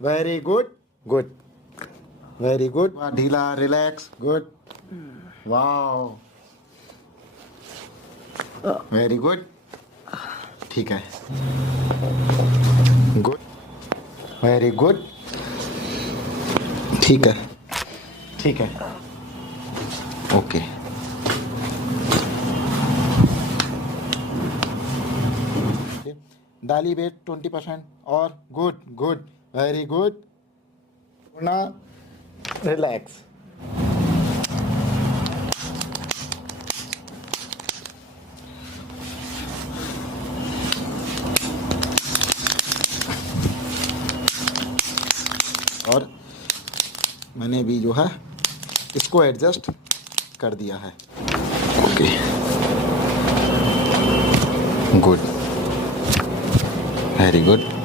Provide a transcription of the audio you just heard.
Very good good very good. ढीला relax. Good. Wow very good. ठीक है. Good. Very good. ठीक है. ठीक है. ओके. दाली वेट 20% और गुड गुड वेरी गुड. पूर्णा रिलैक्स. और मैंने भी जो है इसको एडजस्ट कर दिया है. ओके. Good very good.